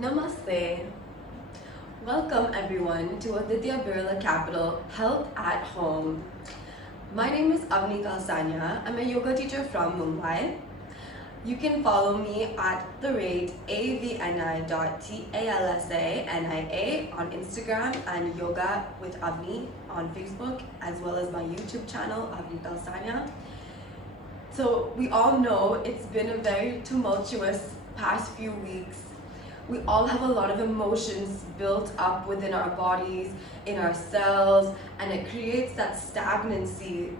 Namaste. Welcome everyone to Aditya Birla Capital Health at Home. My name is Avni Talsania. I'm a yoga teacher from Mumbai. You can follow me at avni.talsania on Instagram and Yoga with Avni on Facebook, as well as my YouTube channel, Avni Talsania. So we all know it's been a very tumultuous past few weeks. We all have a lot of emotions built up within our bodies, in our cells, and it creates that stagnancy.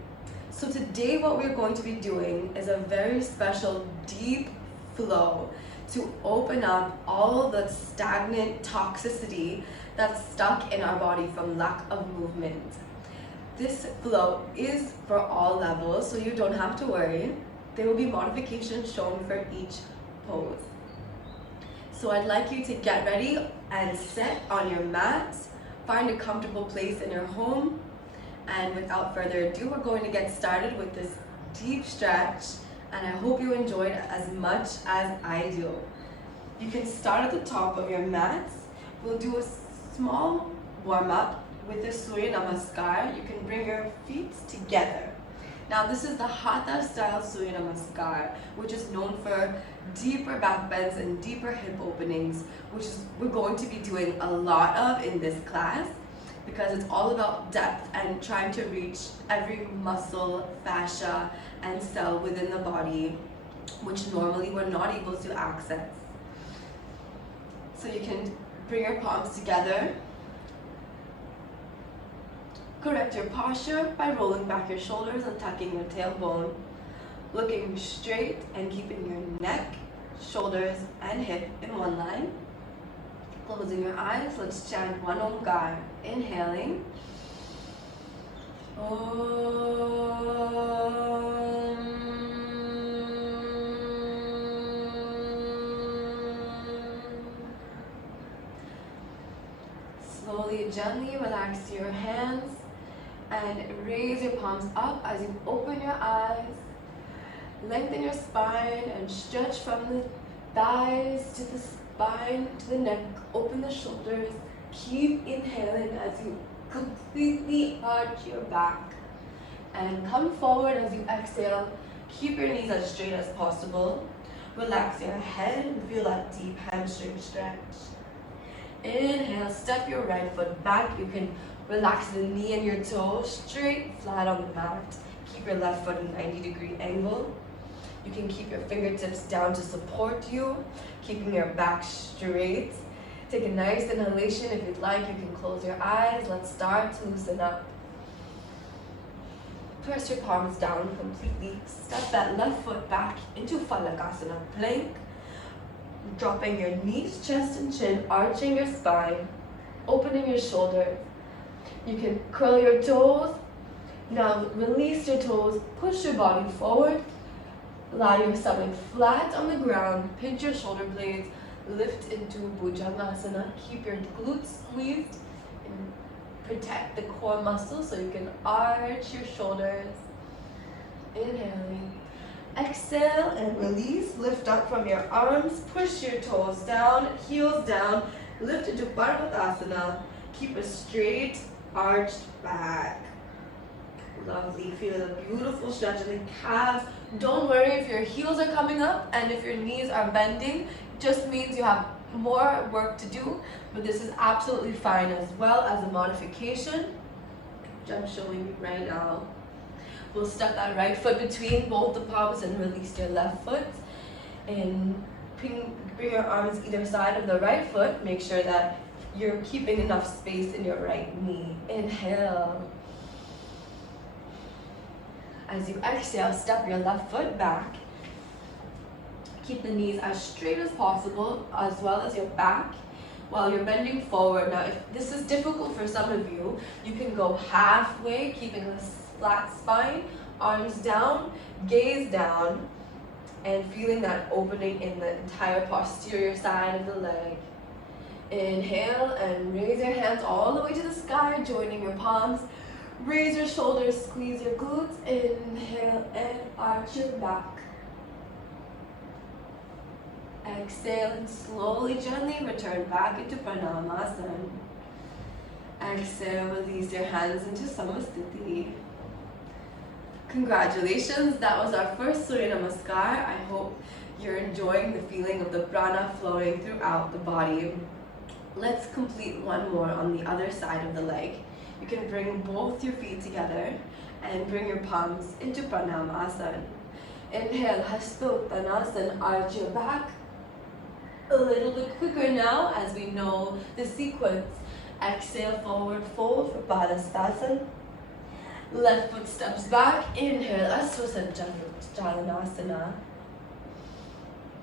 So today what we're going to be doing is a very special deep flow to open up all the stagnant toxicity that's stuck in our body from lack of movement. This flow is for all levels, so you don't have to worry. There will be modifications shown for each pose. So I'd like you to get ready and sit on your mat, find a comfortable place in your home, and without further ado, we're going to get started with this deep stretch, and I hope you enjoyed it as much as I do. You can start at the top of your mat. We'll do a small warm-up with the Surya Namaskar. You can bring your feet together. Now this is the Hatha style Surya Namaskar, which is known for deeper back bends and deeper hip openings, which is we're going to be doing a lot of in this class because it's all about depth and trying to reach every muscle, fascia, and cell within the body, which normally we're not able to access. So you can bring your palms together. Correct your posture by rolling back your shoulders and tucking your tailbone, looking straight and keeping your neck, shoulders, and hip in one line. Closing your eyes, let's chant one Omkar. Inhaling. Om. Slowly, gently relax your hands and raise your palms up as you open your eyes. Lengthen your spine and stretch from the thighs to the spine, to the neck. Open the shoulders. Keep inhaling as you completely arch your back. And come forward as you exhale. Keep your knees as straight as possible. Relax your head and feel that deep hamstring stretch. Inhale, step your right foot back. You can relax the knee and your toe straight, flat on the mat. Keep your left foot in a 90-degree angle. You can keep your fingertips down to support you, keeping your back straight. Take a nice inhalation. If you'd like, you can close your eyes. Let's start to loosen up. Press your palms down completely. Step that left foot back into Phalakasana, plank. Dropping your knees, chest, and chin, arching your spine, opening your shoulders. You can curl your toes. Now release your toes, push your body forward. Allow your stomach flat on the ground. Pinch your shoulder blades. Lift into Bhujangasana. Keep your glutes squeezed and protect the core muscles so you can arch your shoulders. Inhaling. Exhale and release. Lift up from your arms. Push your toes down, heels down. Lift into Parvatasana. Keep a straight, arched back. Lovely. Feel a beautiful stretch in the calves. Don't worry if your heels are coming up and if your knees are bending. It just means you have more work to do, but this is absolutely fine as well as a modification, which I'm showing you right now. We'll step that right foot between both the palms and release your left foot. And bring your arms either side of the right foot. Make sure that you're keeping enough space in your right knee. Inhale. As you exhale, step your left foot back. Keep the knees as straight as possible, as well as your back, while you're bending forward. Now, if this is difficult for some of you, you can go halfway, keeping a flat spine, arms down, gaze down, and feeling that opening in the entire posterior side of the leg. Inhale and raise your hands all the way to the sky, joining your palms. Raise your shoulders, squeeze your glutes. Inhale and arch your back. Exhale and slowly, gently return back into Pranamasana. Exhale, release your hands into Samasthiti. Congratulations, that was our first Surya Namaskar. I hope you're enjoying the feeling of the prana flowing throughout the body. Let's complete one more on the other side of the leg. You can bring both your feet together and bring your palms into Pranamasana. Inhale, Hastottanasana, arch your back. A little bit quicker now as we know the sequence. Exhale, forward fold for Padastasana. Left foot steps back. Inhale, Asvasajalanasana.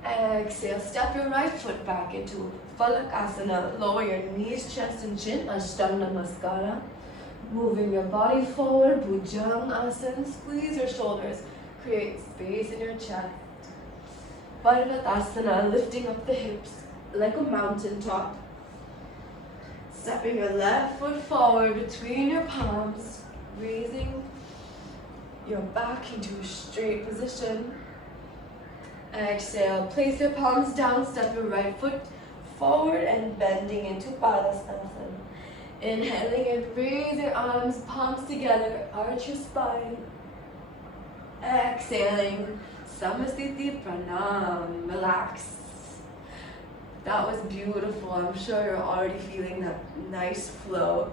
Exhale, step your right foot back into Falakasana. Lower your knees, chest and chin, Ashtanga Namaskara. Moving your body forward, Bhujangasana. Squeeze your shoulders, create space in your chest. Parivatasana, lifting up the hips like a mountain top. Stepping your left foot forward between your palms, raising your back into a straight position. Exhale, place your palms down, step your right foot forward and bending into Padastasana. Inhaling and raise your arms, palms together, arch your spine. Exhaling, Samasthiti Pranam, relax. That was beautiful. I'm sure you're already feeling that nice flow.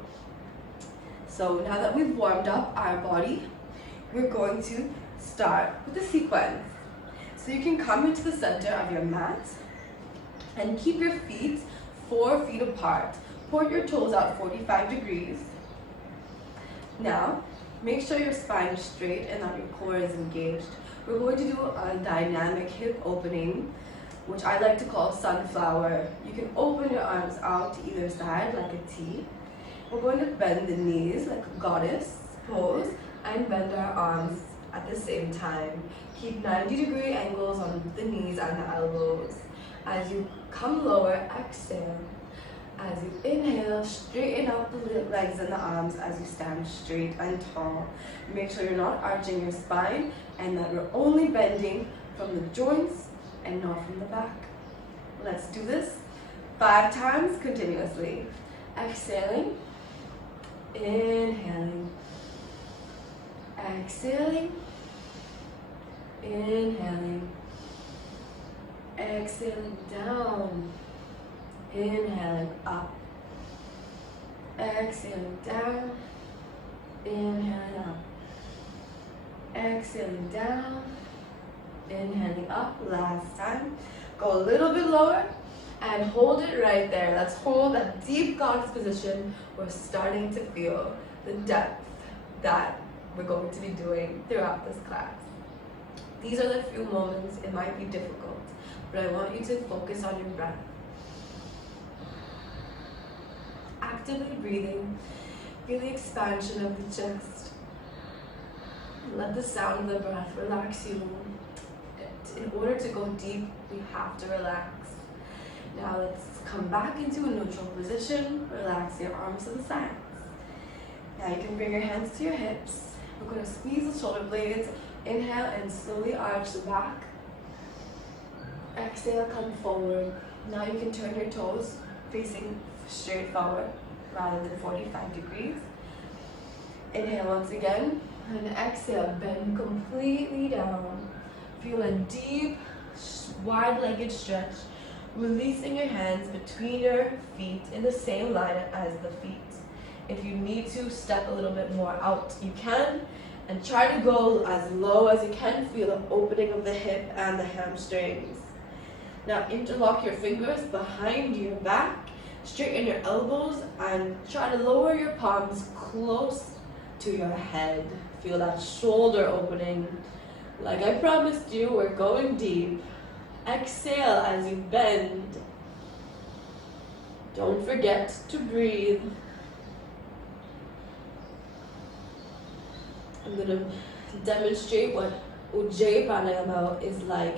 So now that we've warmed up our body, we're going to start with the sequence. So you can come into the center of your mat and keep your feet 4 feet apart. Point your toes out 45 degrees. Now, make sure your spine is straight and that your core is engaged. We're going to do a dynamic hip opening, which I like to call sunflower. You can open your arms out to either side like a T. We're going to bend the knees like a goddess pose and bend our arms at the same time. Keep 90-degree angles on the knees and the elbows. As you come lower, exhale. As you inhale, straighten out the legs and the arms as you stand straight and tall. Make sure you're not arching your spine and that you're only bending from the joints and not from the back. Let's do this 5 times continuously. Exhaling, inhaling, exhaling, inhaling, exhaling down, inhaling up, exhaling down, inhaling up, exhaling down, inhaling up. Last time. Go a little bit lower and hold it right there. Let's hold that deep goddess position. We're starting to feel the depth that we're going to be doing throughout this class. These are the few moments it might be difficult, but I want you to focus on your breath. Actively breathing, feel the expansion of the chest. Let the sound of the breath relax you. In order to go deep, we have to relax. Now let's come back into a neutral position. Relax your arms to the sides. Now you can bring your hands to your hips. We're going to squeeze the shoulder blades. Inhale and slowly arch the back. Exhale, come forward. Now you can turn your toes facing straight forward rather than 45 degrees. Inhale once again and exhale, bend completely down. Feel a deep, wide-legged stretch, releasing your hands between your feet in the same line as the feet. If you need to step a little bit more out, you can, and try to go as low as you can. Feel the opening of the hip and the hamstrings. Now interlock your fingers behind your back, straighten your elbows, and try to lower your palms close to your head. Feel that shoulder opening. Like I promised you, we're going deep. Exhale as you bend. Don't forget to breathe. I'm going to demonstrate what Ujjayi Pranayama is like,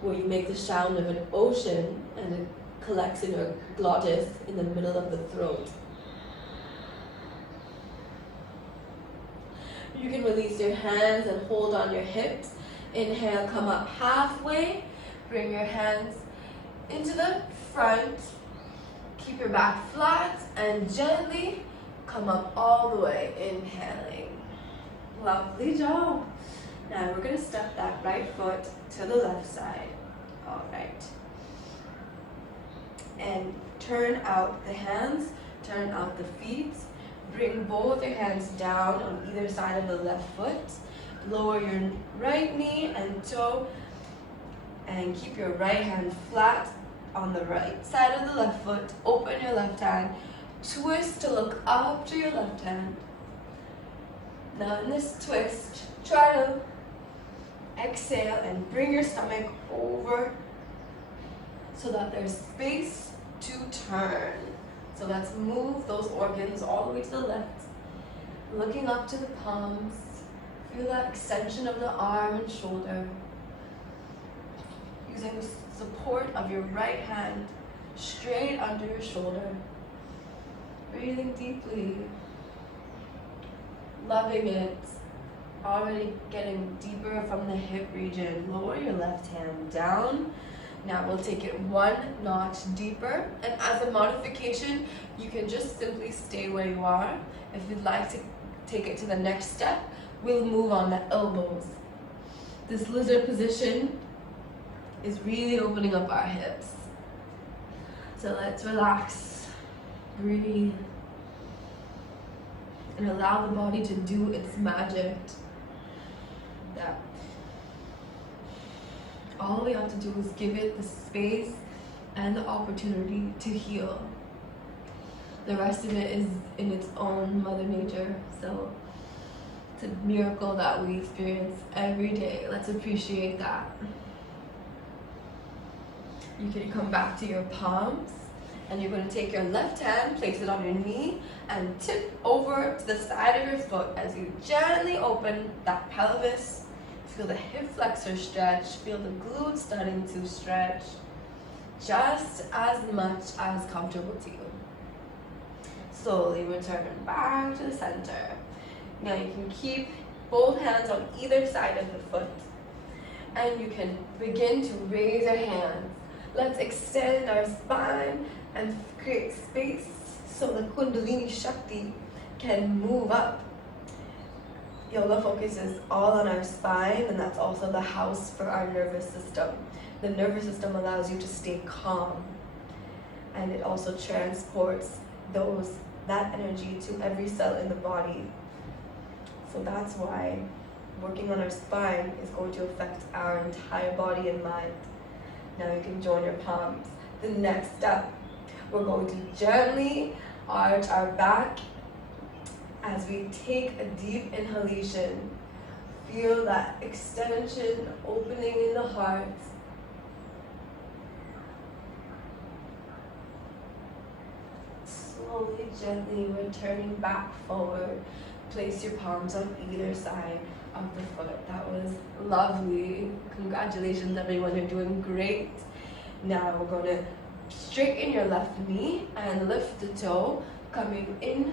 where you make the sound of an ocean and it collects in your glottis in the middle of the throat. You can release your hands and hold on your hips. Inhale, come up halfway. Bring your hands into the front. Keep your back flat and gently come up all the way, inhaling. Lovely job. Now we're going to step that right foot to the left side. All right. And turn out the hands, turn out the feet. Bring both your hands down on either side of the left foot. Lower your right knee and toe. And keep your right hand flat on the right side of the left foot. Open your left hand. Twist to look up to your left hand. Now in this twist, try to exhale and bring your stomach over so that there's space to turn. So let's move those organs all the way to the left. Looking up to the palms. Feel that extension of the arm and shoulder. Using the support of your right hand straight under your shoulder. Breathing deeply. Loving it. Already getting deeper from the hip region. Lower your left hand down. Now we'll take it one notch deeper. And as a modification, you can just simply stay where you are. If you'd like to take it to the next step, we'll move on the elbows. This lizard position is really opening up our hips. So let's relax, breathe, and allow the body to do its magic. That all we have to do is give it the space and the opportunity to heal. The rest of it is in its own Mother Nature. So it's a miracle that we experience every day. Let's appreciate that. You can come back to your palms, and you're going to take your left hand, place it on your knee, and tip over to the side of your foot as you gently open that pelvis. Feel the hip flexor stretch, feel the glutes starting to stretch, just as much as comfortable to you. Slowly return back to the center. Now you can keep both hands on either side of the foot, and you can begin to raise your hands. Let's extend our spine and create space so the Kundalini Shakti can move up. Yoga focuses all on our spine, and that's also the house for our nervous system. The nervous system allows you to stay calm, and it also transports that energy to every cell in the body. So that's why working on our spine is going to affect our entire body and mind. Now you can join your palms. The next step, we're going to gently arch our back as we take a deep inhalation. Feel that extension, opening in the heart. Slowly, gently returning back forward. Place your palms on either side of the foot. That was lovely. Congratulations everyone, you're doing great. Now we're going to straighten your left knee and lift the toe, coming in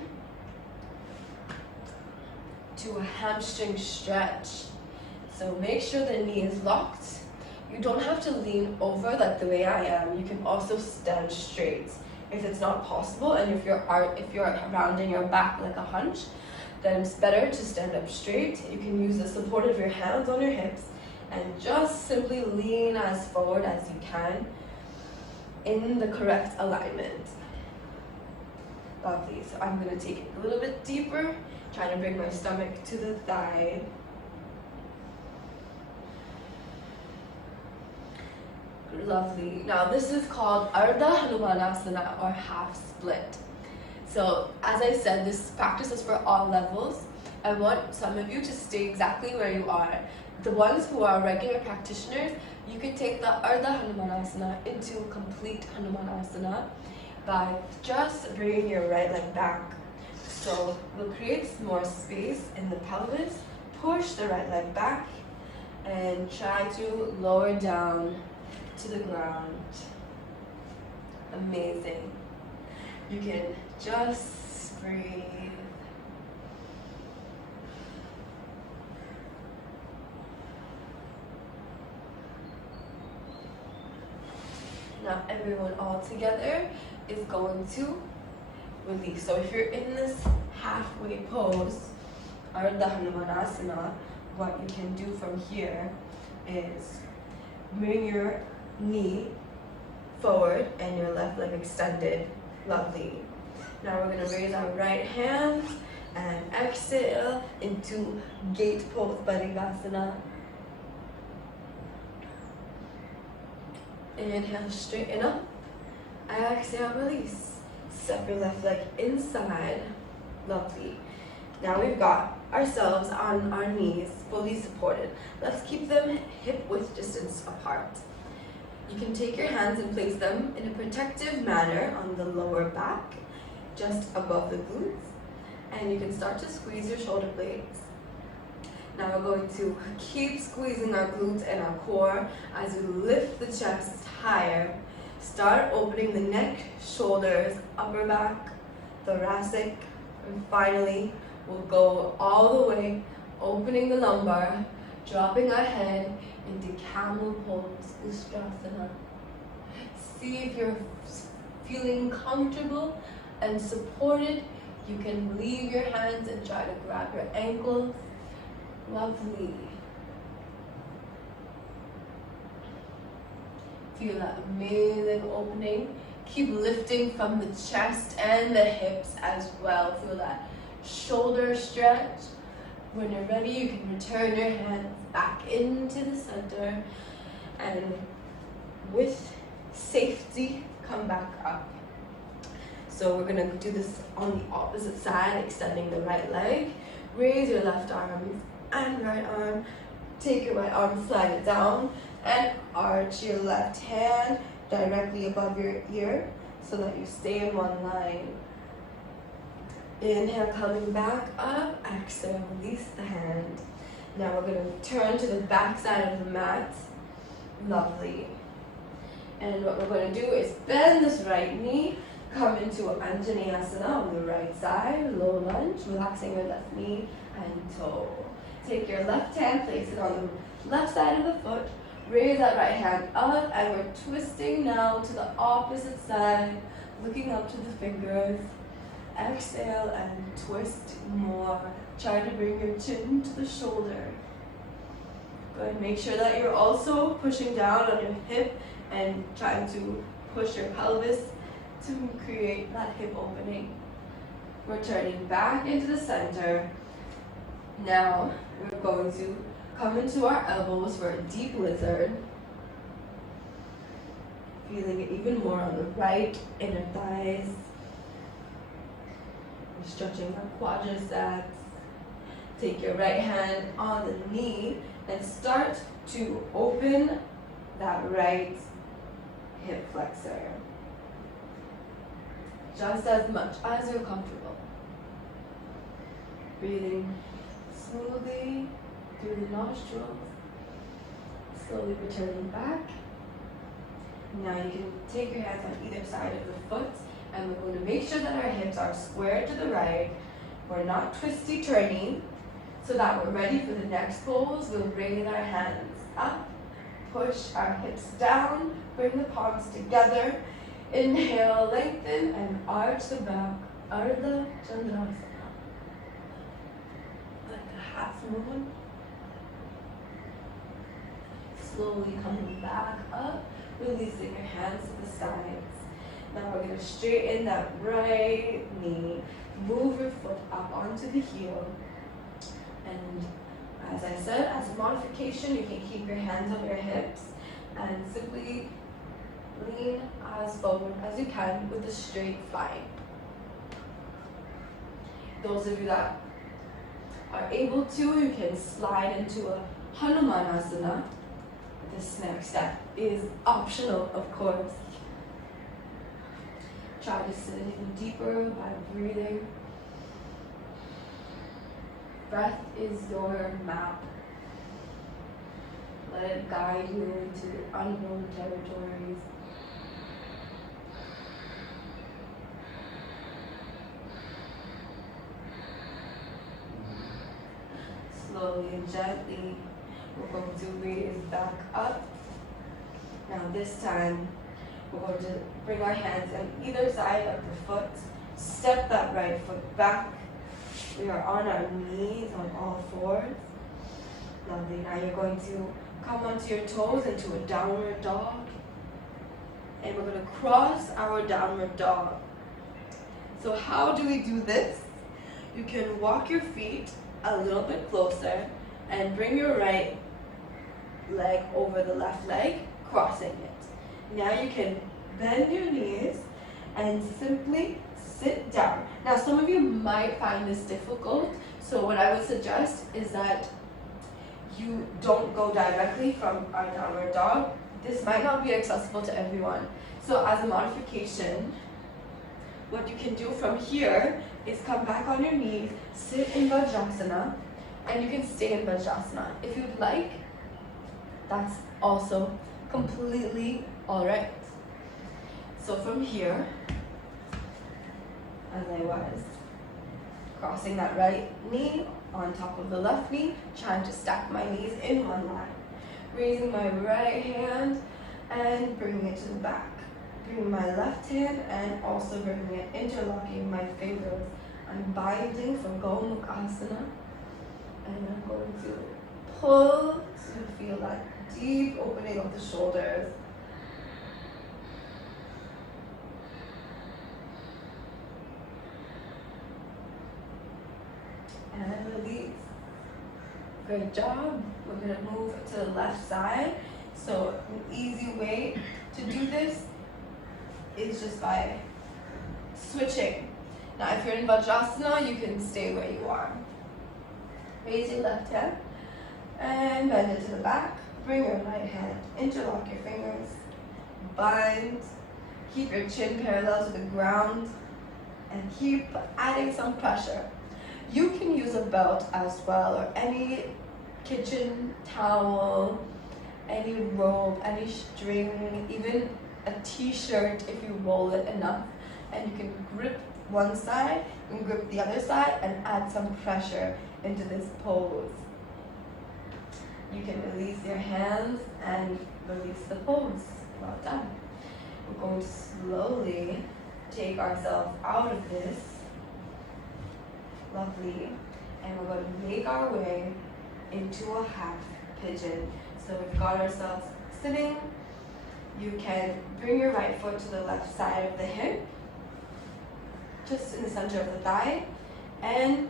to a hamstring stretch. So make sure the knee is locked. You don't have to lean over like the way I am. You can also stand straight if it's not possible, and if you're rounding your back like a hunch, then it's better to stand up straight. You can use the support of your hands on your hips and just simply lean as forward as you can in the correct alignment. Lovely. So I'm going to take it a little bit deeper, trying to bring my stomach to the thigh. Lovely. Now this is called Ardha Hanumanasana, or half split. So as I said, this practice is for all levels. I want some of you to stay exactly where you are. The ones who are regular practitioners, you can take the Ardha Hanumanasana into complete Hanumanasana by just bringing your right leg back. So we'll create some more space in the pelvis, push the right leg back, and try to lower down to the ground. Amazing. You can just breathe. Now everyone all together is going to release. So if you're in this halfway pose, Ardha Hanumanasana, what you can do from here is bring your knee forward and your left leg extended. Lovely. Now we're going to raise our right hand and exhale into gate pose, Bharingasana. Inhale, straighten up. Exhale, release. Step your left leg inside. Lovely. Now we've got ourselves on our knees, fully supported. Let's keep them hip width distance apart. You can take your hands and place them in a protective manner on the lower back, just above the glutes. And you can start to squeeze your shoulder blades. Now we're going to keep squeezing our glutes and our core as we lift the chest higher. Start opening the neck, shoulders, upper back, thoracic, and finally we'll go all the way, opening the lumbar, dropping our head into camel pose, Ustrasana. See if you're feeling comfortable and supported. You can leave your hands and try to grab your ankles. Lovely. Feel that amazing opening. Keep lifting from the chest and the hips as well. Feel that shoulder stretch. When you're ready, you can return your hands back into the center and with safety, come back up. So we're gonna do this on the opposite side, extending the right leg. Raise your left arm and right arm. Take your right arm, slide it down, and arch your left hand directly above your ear so that you stay in one line. Inhale, coming back up. Exhale, release the hand. Now we're going to turn to the back side of the mat. Lovely. And what we're going to do is bend this right knee, come into Anjaneyasana on the right side, low lunge, relaxing your left knee and toe. Take your left hand, place it on the left side of the foot, raise that right hand up, and we're twisting now to the opposite side, looking up to the fingers. Exhale and twist more. Try to bring your chin to the shoulder. Go ahead, make sure that you're also pushing down on your hip and trying to push your pelvis to create that hip opening. We're turning back into the center. Now we're going to come into our elbows for a deep lizard. Feeling it even more on the right inner thighs. We're stretching our quadriceps. Take your right hand on the knee and start to open that right hip flexor. Just as much as you're comfortable. Breathing smoothly through the nostrils. Slowly returning back. Now you can take your hands on either side of the foot, and we're going to make sure that our hips are square to the right. We're not twisty turning. So that we're ready for the next pose, we'll bring our hands up, push our hips down, bring the palms together. Inhale, lengthen and arch the back, Ardha Chandrasana. Like a half moon. Slowly coming back up, releasing your hands to the sides. Now we're going to straighten that right knee, move your foot up onto the heel. And as I said, as a modification, you can keep your hands on your hips and simply lean as forward as you can with a straight spine. Those of you that are able to, you can slide into a Hanumanasana. This next step is optional, of course. Try to sit even deeper by breathing. Breath is your map. Let it guide you into unknown territories. Slowly and gently, we're going to raise back up. Now this time, We're going to bring our hands on either side of the foot. Step that right foot back. We are on our knees on all fours. Lovely. Now you're going to come onto your toes into a downward dog. And we're going to cross our downward dog. So how do we do this? You can walk your feet a little bit closer and bring your right leg over the left leg, crossing it. Now you can bend your knees and simply sit down. Now some of you might find this difficult, so what I would suggest is that you don't go directly from our downward dog. This might not be accessible to everyone. So as a modification, what you can do from here is come back on your knees, sit in Vajrasana, and you can stay in Vajrasana. If you'd like, that's also completely alright. So from here, as I was, crossing that right knee on top of the left knee, trying to stack my knees in one line. Raising my right hand and bringing it to the back. Bringing my left hand and also bringing it, interlocking my fingers. I'm binding for Gomukhasana. And I'm going to pull to feel that deep opening of the shoulders. And release. Great job. We're going to move to the left side. So an easy way to do this is just by switching. Now if you're in Vajrasana, you can stay where you are. Raise your left hand and bend it to the back. Bring your right hand, interlock your fingers, bind, keep your chin parallel to the ground, and keep adding some pressure. You can use a belt as well, or any kitchen towel, any rope, any string, even a t-shirt if you roll it enough, and you can grip one side and grip the other side and add some pressure into this pose. You can release your hands and release the pose. Well done. We're going to slowly take ourselves out of this. Lovely. And we're going to make our way into a half pigeon. So we've got ourselves sitting. You can bring your right foot to the left side of the hip, just in the center of the thigh, and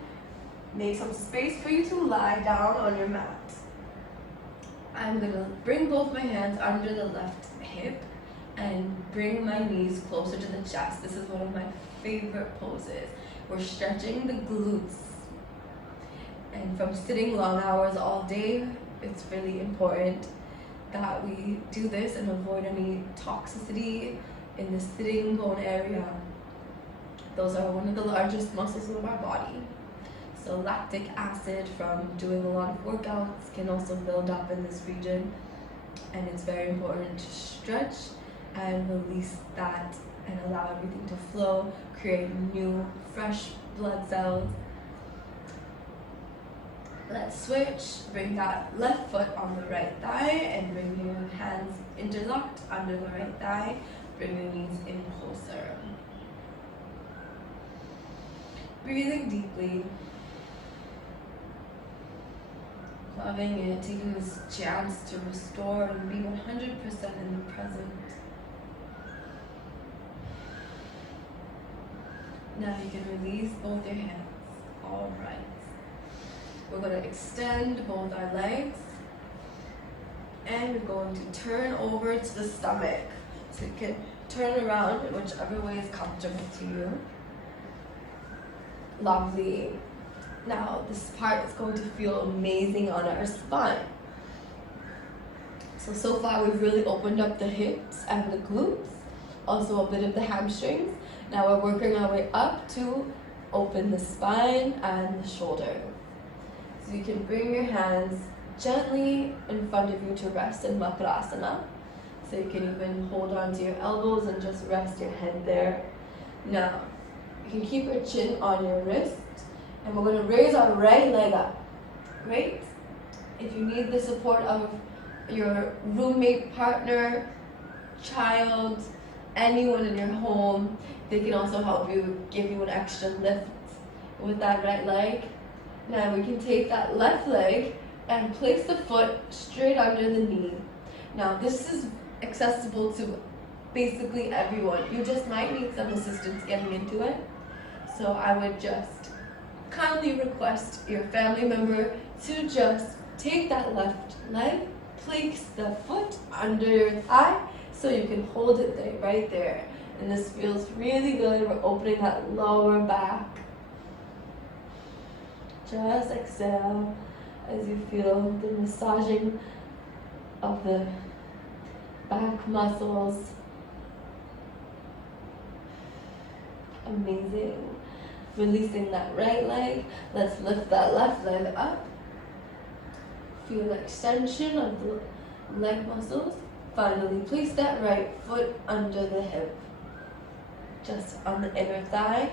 make some space for you to lie down on your mat. I'm going to bring both my hands under the left hip and bring my knees closer to the chest. This is one of my favorite poses. We're stretching the glutes. And from sitting long hours all day, it's really important that we do this and avoid any toxicity in the sitting bone area. Those are one of the largest muscles of our body. So lactic acid from doing a lot of workouts can also build up in this region, and it's very important to stretch and release that and allow everything to flow, create new, fresh blood cells. Let's switch. Bring that left foot on the right thigh and bring your hands interlocked under the right thigh. Bring your knees in closer. Breathing deeply. Loving it, taking this chance to restore and be 100% in the present. Now you can release both your hands. All right. We're going to extend both our legs, and we're going to turn over to the stomach. So you can turn around in whichever way is comfortable to you. Lovely. Now this part is going to feel amazing on our spine. So far we've really opened up the hips and the glutes, also a bit of the hamstrings. Now we're working our way up to open the spine and the shoulder. So you can bring your hands gently in front of you to rest in Makarasana. So you can even hold on to your elbows and just rest your head there. Now, you can keep your chin on your wrist, and we're going to raise our right leg up. Great. If you need the support of your roommate, partner, child, anyone in your home. They can also help you, give you an extra lift with that right leg. Now we can take that left leg and place the foot straight under the knee. Now this is accessible to basically everyone. You just might need some assistance getting into it. So I would just kindly request your family member to just take that left leg, place the foot under your thigh so you can hold it there, right there. And this feels really good. We're opening that lower back. Just exhale as you feel the massaging of the back muscles. Amazing. Releasing that right leg. Let's lift that left leg up. Feel the extension of the leg muscles. Finally, place that right foot under the hip. Just on the inner thigh.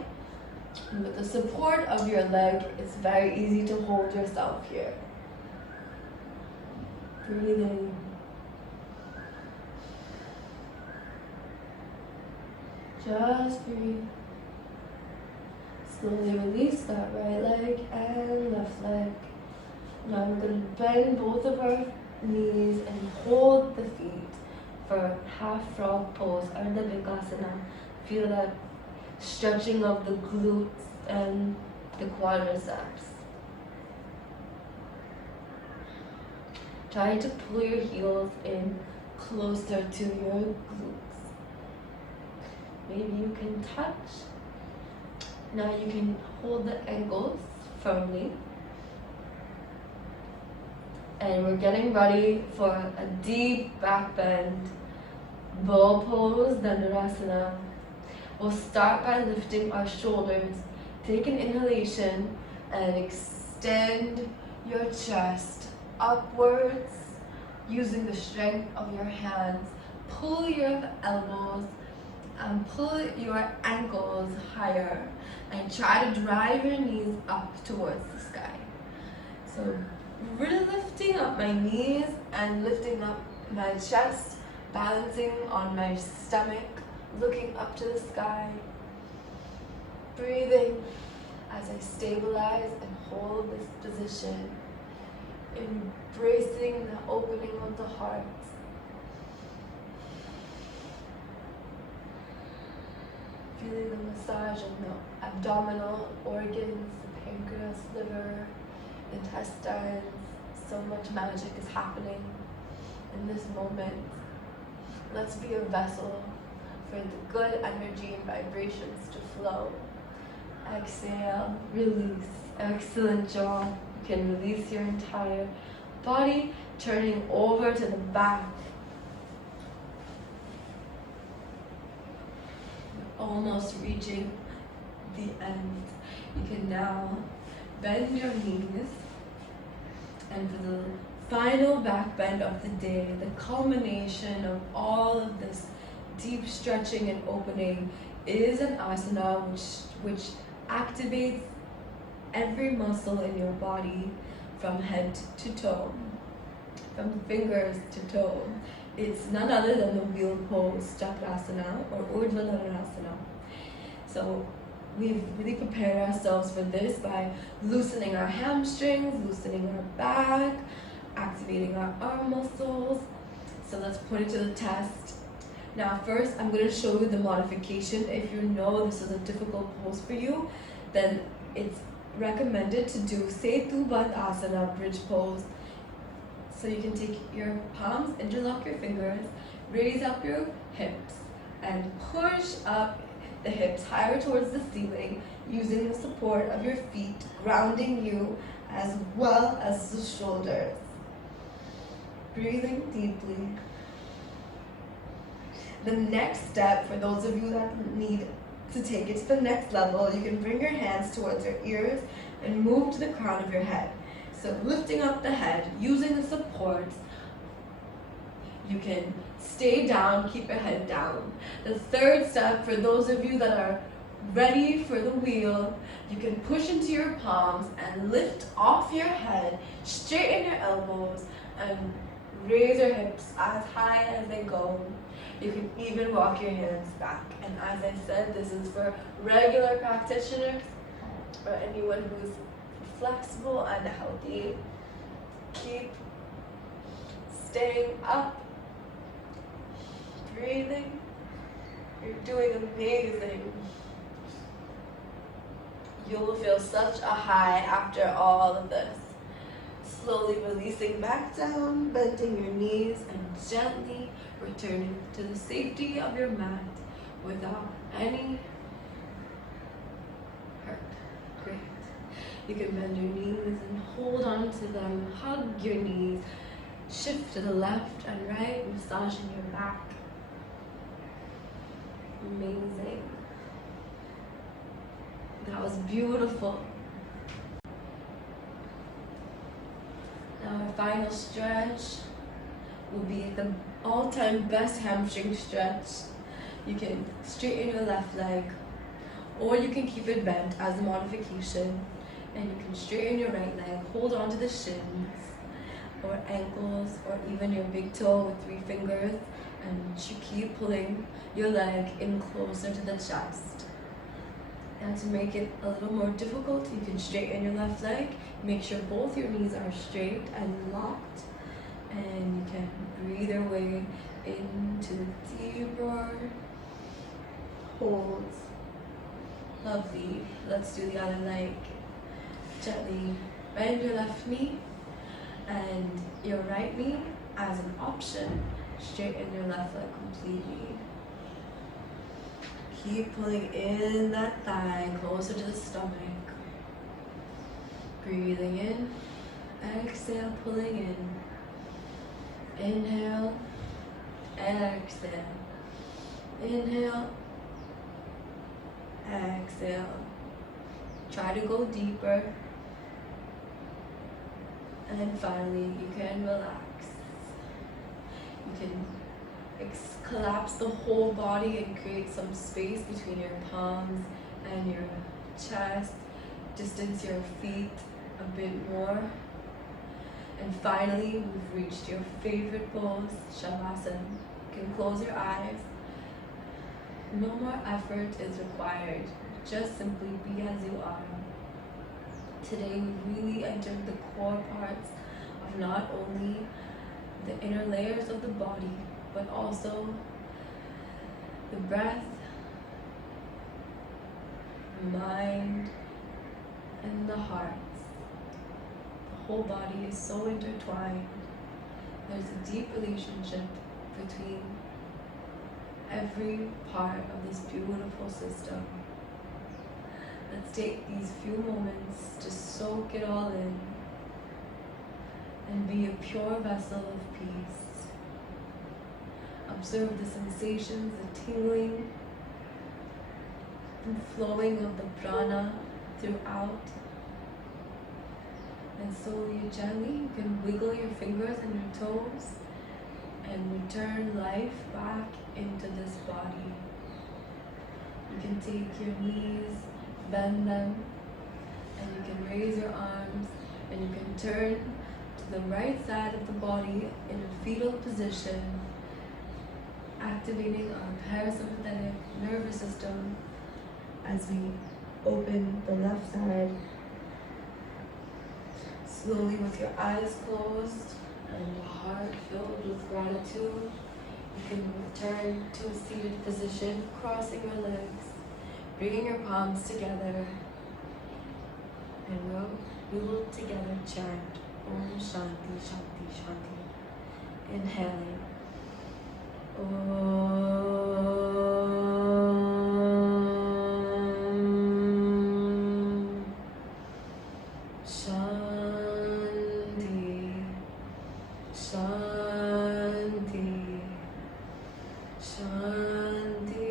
And with the support of your leg, it's very easy to hold yourself here. Breathing. Just breathe. Slowly release that right leg and left leg. Now we're going to bend both of our knees and hold the feet for half frog pose, Ardha Vikasana. Feel that stretching of the glutes and the quadriceps. Try to pull your heels in closer to your glutes. Maybe you can touch. Now you can hold the ankles firmly. And we're getting ready for a deep back bend. Bow pose, Dandasana. We'll start by lifting our shoulders. Take an inhalation and extend your chest upwards using the strength of your hands. Pull your elbows and pull your ankles higher and try to drive your knees up towards the sky. So really lifting up my knees and lifting up my chest, balancing on my stomach, looking up to the sky, breathing as I stabilize and hold this position, embracing the opening of the heart. Feeling the massage of the abdominal organs, the pancreas, liver, intestines. So much magic is happening in this moment. Let's be a vessel for the good energy and vibrations to flow. Exhale, release. Excellent job. You can release your entire body, turning over to the back. Almost reaching the end. You can now bend your knees, and for the final back bend of the day, the culmination of all of this deep stretching and opening is an asana which activates every muscle in your body from head to toe, from fingers to toe. It's none other than the wheel pose, Chakrasana or Urdhva Dhanurasana. So we've really prepared ourselves for this by loosening our hamstrings, loosening our back, activating our arm muscles. So let's put it to the test. Now first, I'm going to show you the modification. If you know this is a difficult pose for you, then it's recommended to do Setu Bandhasana, bridge pose. So you can take your palms, interlock your fingers, raise up your hips, and push up the hips higher towards the ceiling using the support of your feet, grounding you as well as the shoulders. Breathing deeply. The next step, for those of you that need to take it to the next level, you can bring your hands towards your ears and move to the crown of your head. So lifting up the head, using the support, you can stay down, keep your head down. The third step, for those of you that are ready for the wheel, you can push into your palms and lift off your head, straighten your elbows, and raise your hips as high as they go. You can even walk your hands back. And as I said, this is for regular practitioners or anyone who's flexible and healthy. Keep staying up, breathing. You're doing amazing. You'll feel such a high after all of this. Slowly releasing back down, bending your knees, and gently returning to the safety of your mat without any hurt. Great. You can bend your knees and hold on to them. Hug your knees. Shift to the left and right, massaging your back. Amazing. That was beautiful. Now our final stretch will be the all-time best hamstring stretch. You can straighten your left leg, or you can keep it bent as a modification, and you can straighten your right leg, hold on to the shins or ankles or even your big toe with 3 fingers, and you keep pulling your leg in closer to the chest. And to make it a little more difficult, you can straighten your left leg, make sure both your knees are straight and locked, and you can breathe your way into deeper holds. Lovely. Let's do the other leg. Gently bend your left knee and your right knee. As an option, straighten your left leg completely. Keep pulling in that thigh closer to the stomach. Breathing in, exhale, pulling in. Inhale, exhale. Inhale, exhale. Try to go deeper. And finally, you can relax. You can collapse the whole body and create some space between your palms and your chest. Distance your feet a bit more. And finally, we've reached your favorite pose, Shavasana. You can close your eyes. No more effort is required. Just simply be as you are. Today, we really entered the core parts of not only the inner layers of the body, but also the breath, the mind, and the heart. The whole body is so intertwined. There's a deep relationship between every part of this beautiful system. Let's take these few moments to soak it all in and be a pure vessel of peace. Observe the sensations, the tingling and flowing of the prana throughout. And slowly, gently, you can wiggle your fingers and your toes and return life back into this body. You can take your knees, bend them, and you can raise your arms, and you can turn to the right side of the body in a fetal position, activating our parasympathetic nervous system as we open the left side. Slowly, with your eyes closed and your heart filled with gratitude, you can return to a seated position, crossing your legs, bringing your palms together, and we will together chant Om Shanti Shanti Shanti. Inhaling Om Shanti Shanti Shanti.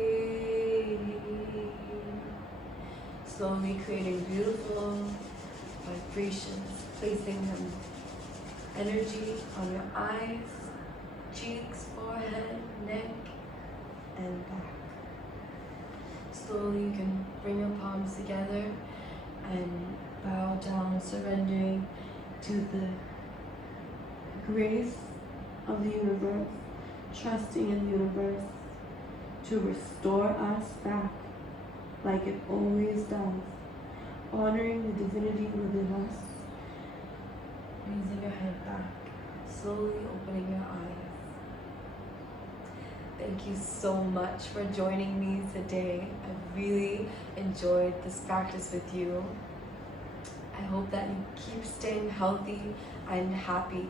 Slowly creating beautiful vibrations, placing them energy on your eyes, cheeks, forehead, neck, and back. Slowly you can bring your palms together and bow down, surrendering to the grace of the universe, trusting in the universe to restore us back like it always does, honoring the divinity within us. Raising your head back, slowly opening your eyes. Thank you so much for joining me today. I really enjoyed this practice with you. I hope that you keep staying healthy and happy,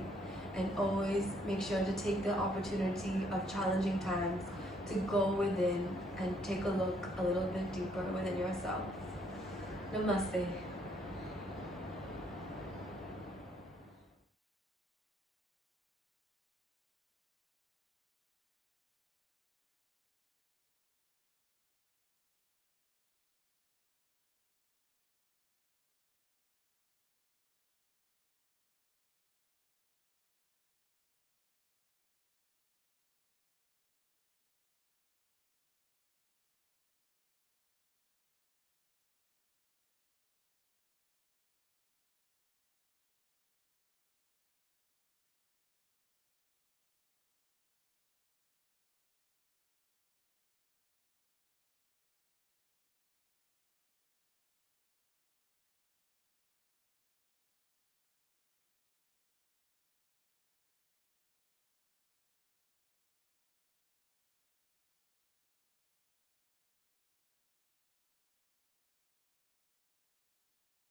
and always make sure to take the opportunity of challenging times to go within and take a look a little bit deeper within yourself. Namaste.